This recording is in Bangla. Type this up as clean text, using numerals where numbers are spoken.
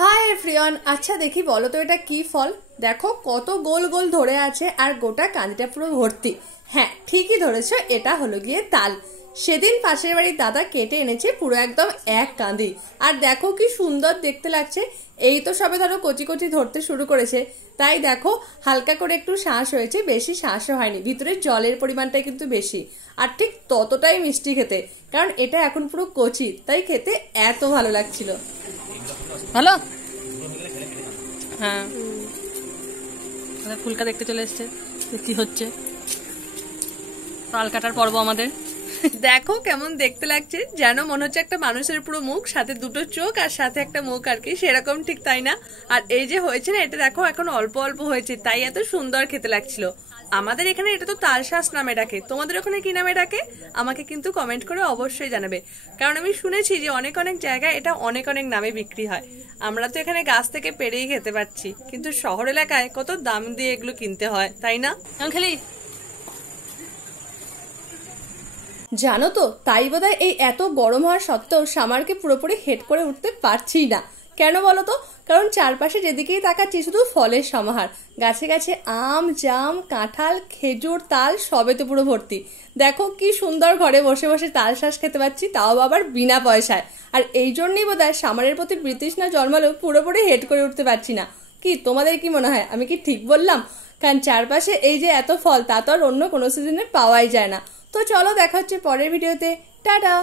Hi everyone. আচ্ছা দেখি বলো তো এটা কি ফল। দেখো কত গোল গোল ধরে আছে আর গোটা কাঁদিটা পুরো ভর্তি। হ্যাঁ ঠিকই ধরেছো, এটা হলো গিয়ে তাল। সেদিন পাশের বাড়ির দাদা কেটে এনেছে পুরো একদম এক কাঁদি। আর দেখো কি সুন্দর দেখতে লাগছে। এই তো সবে ধরো কচি কচি ধরতে শুরু করেছে, তাই দেখো হালকা করে একটু শ্বাস হয়েছে, বেশি শ্বাসও হয়নি। ভিতরে জলের পরিমাণটা কিন্তু বেশি, আর ঠিক ততটাই মিষ্টি খেতে, কারণ এটা এখন পুরো কচি, তাই খেতে এত ভালো লাগছিল। ভালো। হ্যাঁ ফুলকা দেখতে চলে এসছে, কি হচ্ছে তাল কাটার পর্ব আমাদের। দেখো কেমন দেখতে লাগছে, যেন মনে হচ্ছে একটা মানুষের পুরো মুখ, সাথে দুটো চোখ আর সাথে একটা মুখ আর কি, সেরকম ঠিক তাই না? আর এই যে হয়েছে না, এটা দেখো এখন অল্প অল্প হয়েছে, তাই এত সুন্দর খেতে লাগছিল। আমাদের এখানে এটা তো তালশাঁস নামে ডাকে, তোমাদের ওখানে কি নামে ডাকে আমাকে কিন্তু কমেন্ট করে অবশ্যই জানাবে, কারণ আমি শুনেছি যে অনেক অনেক জায়গায় এটা অনেক অনেক নামে বিক্রি হয়। আমরা তো এখানে গাছ থেকে পেরেই খেতে পাচ্ছি, কিন্তু শহর এলাকায় কত দাম দিয়ে এগুলো কিনতে হয়, তাই না? খেলি জানো তো, তাই বোধহয় এই এত গরম হওয়ার সত্ত্বেও সামারকে পুরোপুরি হেড করে উঠতে পারছি না। কেন বলো তো? কারণ চারপাশে যেদিকেই তাকাচ্ছি শুধু ফলের সমাহার। গাছে গাছে আম, জাম, কাঁঠাল, খেজুর, তাল সবে তো পুরো ভর্তি। দেখো কি সুন্দর ঘরে বসে বসে তাল শ্বাস খেতে পাচ্ছি, তাও আবার বিনা পয়সায়। আর এই জন্যই বোধহয় সামারের প্রতি বিতৃষ্ণা জন্মালেও পুরোপুরি হেড করে উঠতে পারছি না। কি তোমাদের কি মনে হয়, আমি কি ঠিক বললাম? কারণ চারপাশে এই যে এত ফল, তা তো আর অন্য কোনো সিজনে পাওয়াই যায় না। তো চলো দেখা হচ্ছে পরের ভিডিওতে। টাটা।